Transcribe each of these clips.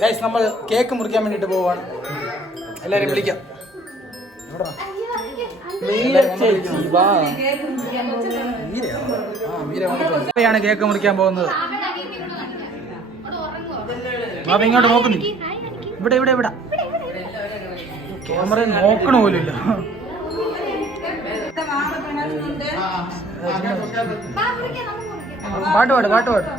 Guys നമ്മൾ cake മുറിക്കാൻ വേണ്ടിട്ട് പോവാണ്. എല്ലാരും വിളിക്കാം. ാണ് കേക്ക് മുറിക്കാൻ പോകുന്നത്. ബാബ ഇങ്ങോട്ട് നോക്കുന്നു. ഇവിടെ ഇവിടെ ഇവിടെ ക്യാമറ നോക്കണ പോലുമില്ല. പാട്ട് പാട് പാട്ട് പാട്.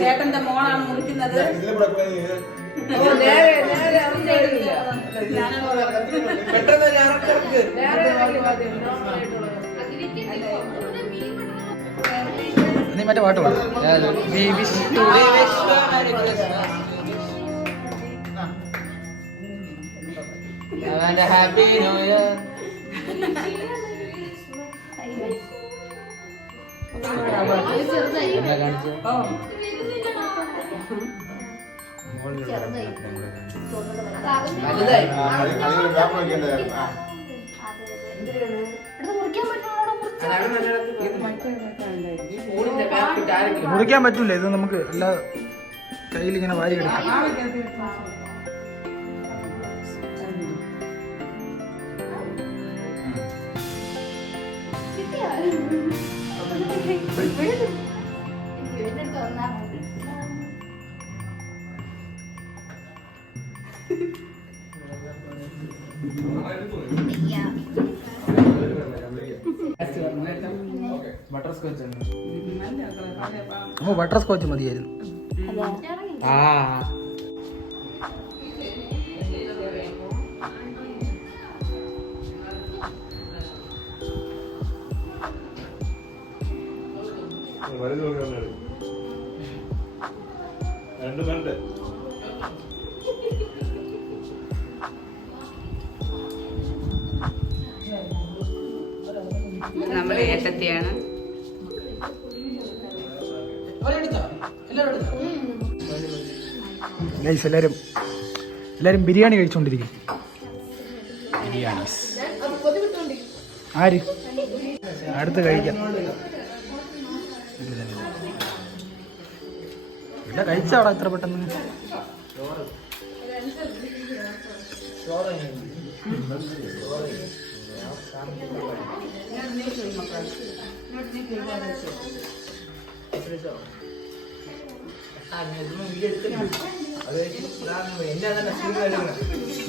ചേട്ടന്റെ മോളാണ് മുറിക്കുന്നത്. നീ മറ്റേ പാട്ട് പാടും. Happy new year. മുറിക്കാൻ പറ്റൂല ഇത്. നമുക്ക് എല്ലാ കയ്യിലിങ്ങനെ വാരി എടുക്കാം. ബട്ടർ സ്കോച്ച് മതിയായിരുന്നു. നമ്മുടെ ഏട്ടത്തെയാണ്. എല്ലാരും ബിരിയാണി കഴിച്ചോണ്ടിരിക്കും. ബിരിയാണീസ് ആര് അടുത്ത് കഴിക്കാം. ഇല്ല കഴിച്ചാടാ ഇത്ര പെട്ടെന്ന്.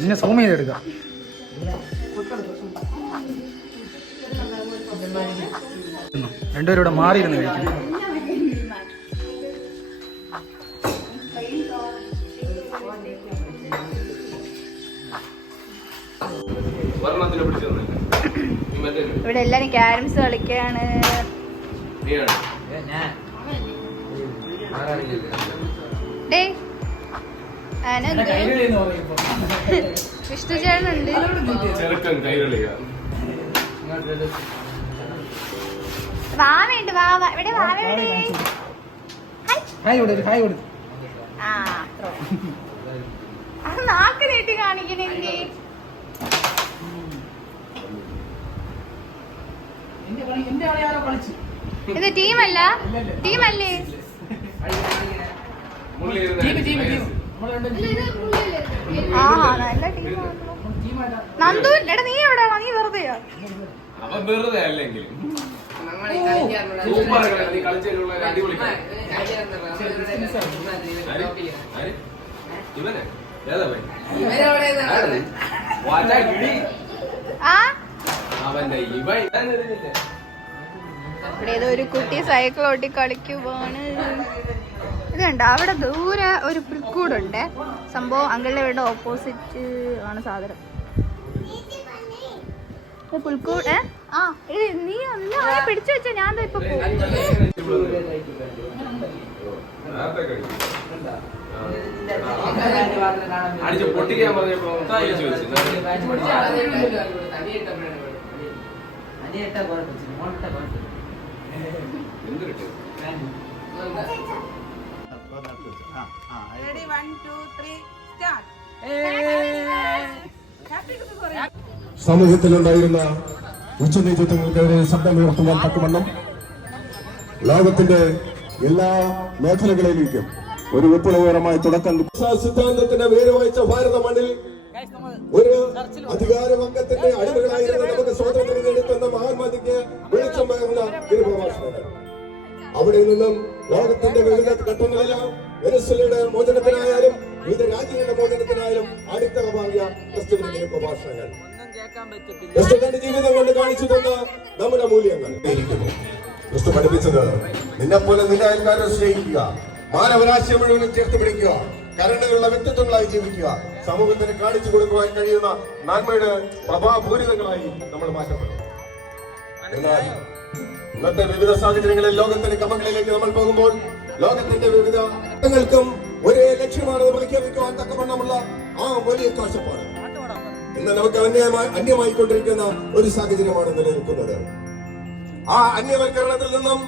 ഇന്നെ സൗമ്യ ചെയ്തെടുക്കാം. രണ്ടുപേരും ഇവിടെ മാറിയിരുന്ന് കഴിക്കും. ഇവിടെ എല്ലാരും ക്യാരംസ് കളിക്കാണ്. വിഷ്ണു ചേട്ടനുണ്ട്. വാവയുണ്ട്. വാവ ഇവിടെ. വാവ എവിടെ? അത് നാക്ക് നീട്ടി കാണിക്കണെങ്കി ഇത് ടീമല്ല. ടീമല്ലേ? ആ നല്ല ടീമാണ്. നന്ദു എടാ നീ എവിടെയാണോ? നീ വെറുതെയാ? ഇവിടെ ഏതോ ഒരു കുട്ടി സൈക്കിൾ ഓട്ടി കളിക്കുവാണ്. ഇത് കണ്ടോ അവിടെ ദൂരെ ഒരു പുൽക്കൂടുണ്ട്. സംഭവം അങ്കിളുടെ വീട് ഓപ്പോസിറ്റ് ആണ് സാധനം. പുൽക്കൂട്. ആ നീ പിടിച്ചു വെച്ചോ. ഞാൻ ഇപ്പൊ Ready, 1, 2, 3, start. Happy Christmas. സമൂഹത്തിലുണ്ടായിരുന്ന ഉച്ചനീചത്വങ്ങൾക്കെതിരെ ശബ്ദമുയർത്തുവാൻ തക്കവണ്ണം ലോകത്തിന്റെ എല്ലാ മേഖലകളിലേക്കും ഒരു വിപ്ലവകരമായ തുടക്കം സിദ്ധാന്തത്തിന്റെ വേര് വായിച്ച ഭാരത മണ്ണിൽ ഒരു അധികാരവർഗത്തിന്റെ അടിമകളായിരുന്ന നമുക്ക് സ്വാതന്ത്ര്യം നേടിത്തന്ന മഹാത്മാജിക്ക് വെളിച്ചം പകർന്ന ഗിരിപ്രഭാഷണങ്ങൾ. അവിടെ നിന്നും ലോകത്തിന്റെ വിവിധ ഘട്ടങ്ങളിലും വെനസ്വേലയുടെ മോചനത്തിനായാലും വിവിധ രാജ്യങ്ങളുടെ മോചനത്തിനായാലും അടിത്തറ പാകിയ ക്രിസ്തുവിന്റെ ഗിരിപ്രഭാഷണങ്ങൾ. ക്രിസ്തുവിന്റെ ജീവിതം കൊണ്ട് കാണിച്ചു തന്ന നമ്മുടെ മൂല്യങ്ങൾ ക്രിസ്തു പഠിപ്പിച്ചത് നിന്നെപ്പോലെ നിന്റെ അയൽക്കാരെ സ്നേഹിക്കുക, മാനവരാശിയെ മുഴുവനും ചേർത്ത് പിടിക്കുക, കരുണയുള്ള വ്യക്തിത്വങ്ങളായി ജീവിക്കുക, സമൂഹത്തിന് കാണിച്ചു കൊടുക്കുവാൻ കഴിയുന്ന നന്മയുടെ പ്രഭാപൂരിതങ്ങളായി നമ്മൾ മാറ്റപ്പെടും. എന്നാൽ ഇന്നത്തെ വിവിധ സാഹചര്യങ്ങളിൽ ലോകത്തിന്റെ കമങ്ങളിലേക്ക് നമ്മൾ പോകുമ്പോൾ ലോകത്തിന്റെ വിവിധ ങ്ങൾക്കും ഒരേ ലക്ഷ്യമാണെന്ന് പ്രഖ്യാപിക്കുവാൻ തക്കവണ്ണമുള്ള ആ വലിയ കാഴ്ചപ്പാട് ഇന്ന് നമുക്ക് അന്യമായിക്കൊണ്ടിരിക്കുന്ന ഒരു സാഹചര്യമാണ് നിലനിൽക്കുന്നത്. ആ അന്യവൽക്കരണത്തിൽ നിന്നും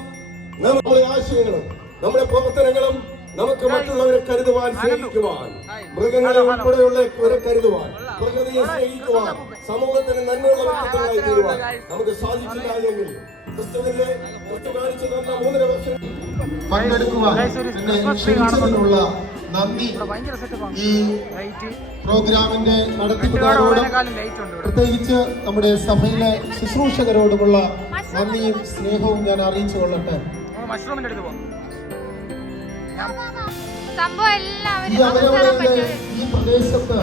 നമ്മുടെ ആശയങ്ങളും നമ്മുടെ പ്രവർത്തനങ്ങളും നമുക്ക് മറ്റുള്ളവരെ കരുതുവാൻ, സ്നേഹിക്കുവാൻ, മൃഗങ്ങളെ ഉൾപ്പെടെയുള്ളവരെ കരുതുവാൻ, പ്രകൃതിയെ സ്നേഹിക്കുവാൻ, സമൂഹത്തിന് നന്മയുള്ള വ്യക്തിത്വങ്ങളായി തീരുവാൻ നമുക്ക് സാധിച്ചില്ല എങ്കിൽ ക്രിസ്തു കാണിച്ചു തന്ന 3 വർഷം പങ്കെടുക്കുവാൻ ക്ഷണിച്ചതിനുള്ള നന്ദി ഈ പ്രോഗ്രാമിന്റെ നടത്തിപ്പുകാരോടും പ്രത്യേകിച്ച് നമ്മുടെ സഭയിലെ ശുശ്രൂഷകരോടുമുള്ള നന്ദിയും സ്നേഹവും ഞാൻ അറിയിച്ചു കൊള്ളട്ടെ. ഈ അവരവരുടെ ഈ പ്രദേശത്ത്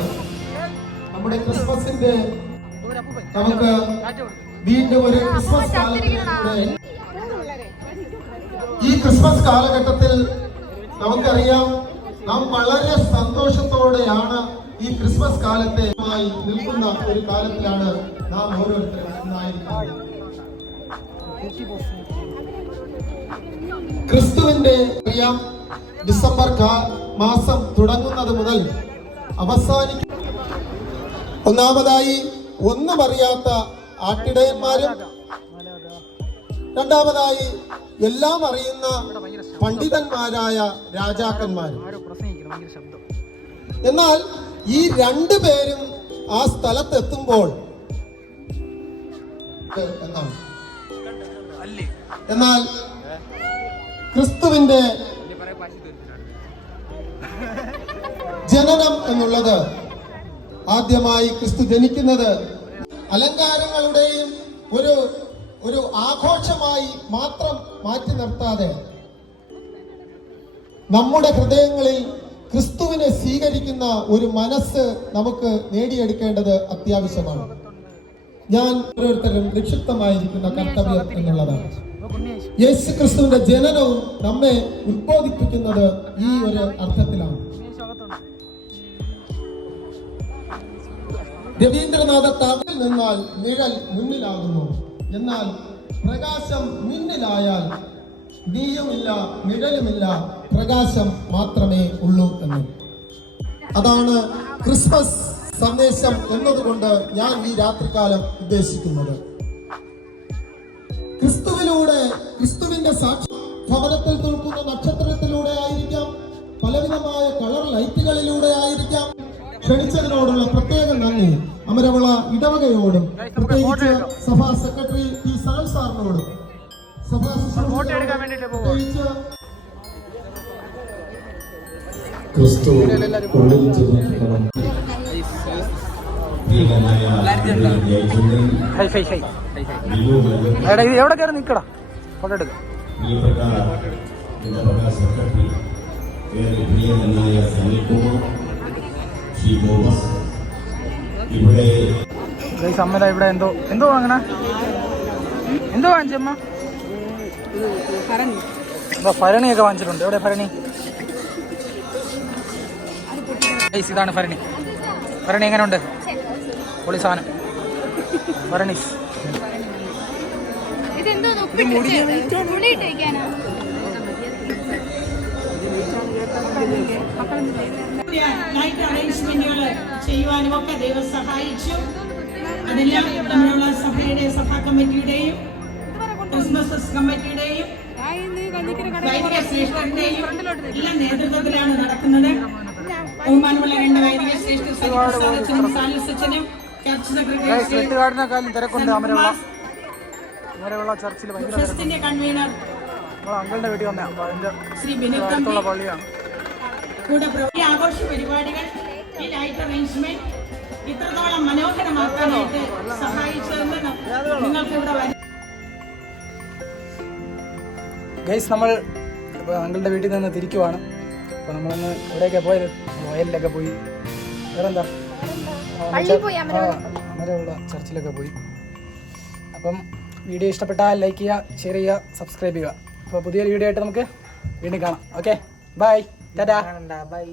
നമ്മുടെ ക്രിസ്മസിന്റെ നമുക്ക് വീണ്ടും ഒരു ക്രിസ്മസ് കാലഘട്ടത്തിലൂടെ ഈ ക്രിസ്മസ് കാലഘട്ടത്തിൽ നമുക്കറിയാം നാം വളരെ സന്തോഷത്തോടെയാണ് ഈ ക്രിസ്മസ് കാലത്തെ നിൽക്കുന്ന ഒരു കാലത്തിലാണ് നാം ഓരോരുത്തരും ഇന്നായിരിക്കുന്നത്. ക്രിസ്തുവിന്റെ അറിയാം ഡിസംബർ മാസം തുടങ്ങുന്നത് മുതൽ അവസാനിക്കും. ഒന്നാമതായി ഒന്നും അറിയാത്ത ആട്ടിടയന്മാരും, രണ്ടാമതായി എല്ലാം അറിയുന്ന പണ്ഡിതന്മാരായ രാജാക്കന്മാരും. എന്നാൽ ഈ 2 പേരും ആ സ്ഥലത്തെത്തുമ്പോൾ എന്നാണ്. എന്നാൽ ക്രിസ്തുവിന്റെ ജനനം എന്നുള്ളത് ആദ്യമായി ക്രിസ്തു ജനിക്കുന്നത് അലങ്കാരങ്ങളുടെയും ഒരു ആഘോഷമായി മാത്രം മാറ്റി നിർത്താതെ നമ്മുടെ ഹൃദയങ്ങളിൽ ക്രിസ്തുവിനെ സ്വീകരിക്കുന്ന ഒരു മനസ്സ് നമുക്ക് നേടിയെടുക്കേണ്ടത് അത്യാവശ്യമാണ്. ഞാൻ ഓരോരുത്തരും നിക്ഷിപ്തമായിരിക്കുന്ന കർത്തവ്യം എന്നുള്ളതാണ്. യേശു ക്രിസ്തുവിന്റെ ജനനവും നമ്മെ ഉദ്ബോധിപ്പിക്കുന്നത് ഈ ഒരു അർത്ഥത്തിലാണ്. രവീന്ദ്രനാഥ ടാഗോറിൽ നിന്നാൽ നിഴൽ മുന്നിലാകുന്നു, എന്നാൽ പ്രകാശം മുന്നിലായാൽ നീയുമില്ല നിഴലുമില്ല, പ്രകാശം മാത്രമേ ഉള്ളൂ എന്ന്. അതാണ് ക്രിസ്മസ് സന്ദേശം എന്നതുകൊണ്ട് ഞാൻ ഈ രാത്രികാലം ഉദ്ദേശിക്കുന്നത്. ക്രിസ്തുവിലൂടെ, ക്രിസ്തുവിന്റെ സാക്ഷി ഭവനത്തിൽ തുറക്കുന്ന നക്ഷത്രത്തിലൂടെ ആയിരിക്കാം, പലവിധമായ കളർ ലൈറ്റുകളിലൂടെ ആയിരിക്കാം. ക്ഷണിച്ചതിനോടുള്ള പ്രത്യേക നന്ദി അമരവിള ഇടവകയോടും പ്രത്യേകിച്ച് സഭാ സെക്രട്ടറി പി സനൽ സാറിനോടും സഭാ പ്രത്യേകിച്ച് ക്രിസ്തു ഉള്ളിൽ ജീവിക്കണം. എവിടെ കയറി നിക്കടാ ഫോട്ടോ എടുക്കാം. അമ്മ ഇവിടെ എന്തോ വാങ്ങണ, എന്തോ വാങ്ങിച്ചമ്മ? ഭരണിയൊക്കെ വാങ്ങിച്ചിട്ടുണ്ട്. എവിടെ ഭരണി? ഇതാണ് ഭരണി. ഭരണി എങ്ങനെയുണ്ട്? പൊളി സാധനം. ഭരണി നൈറ്റ് അറേഞ്ച്മെന്റുകൾ ചെയ്യുവാനും ഒക്കെ ദൈവം സഹായിച്ചു. അതെല്ലാം നമ്മളുള്ള സഭയുടെ സഭാ കമ്മിറ്റിയുടെയും ക്രിസ്മസ് കമ്മിറ്റിയുടെയും വൈദിക ശ്രേഷ്ഠന്റെയും എല്ലാ നേതൃത്വത്തിലാണ് നടക്കുന്നത്. ബഹുമാനമുള്ള 2 വൈദിക ശ്രേഷ്ഠ സജിനും സാലിസച്ചനും ചർച്ച് സെക്രട്ടറി വെട്ടുകാടിനെക്കാളും തിരക്കുണ്ട് അമരവിള ചർച്ചിൽ ഭയങ്കര ട്രസ്റ്റിന്റെ കൺവീനർ അങ്കിളിന്റെ വീട്ടിൽ വന്നേ അപ്പൊ അതിന്റെ ശ്രീ ബിനിത് അടുത്തുള്ള പള്ളിയാണ്. കൂടെ ഈ ആഘോഷ പരിപാടികൾ ഈ ലൈറ്റ് അറേഞ്ച്മെന്റ് ഇത്രത്തോളം മനോഹരമാക്കാനായിട്ട് സഹായിച്ചതെന്ന് നിങ്ങൾക്ക് ഇവിടെ വരും. ഗൈസ് നമ്മൾ ഇപ്പോൾ അങ്കിളുടെ വീട്ടിൽ നിന്ന് തിരിക്കുവാണ്. അപ്പോൾ നമ്മളൊന്ന് എവിടെയൊക്കെ പോയത്, വയലിലൊക്കെ പോയി, വേറെന്താ അമരവിള ചർച്ചിലൊക്കെ പോയി. അപ്പം വീഡിയോ ഇഷ്ടപ്പെട്ടാൽ ലൈക്ക് ചെയ്യുക, ഷെയർ ചെയ്യുക, സബ്സ്ക്രൈബ് ചെയ്യുക. അപ്പോൾ പുതിയൊരു വീഡിയോ ആയിട്ട് നമുക്ക് വീണ്ടും കാണാം. Okay, bye, tata. ബൈ.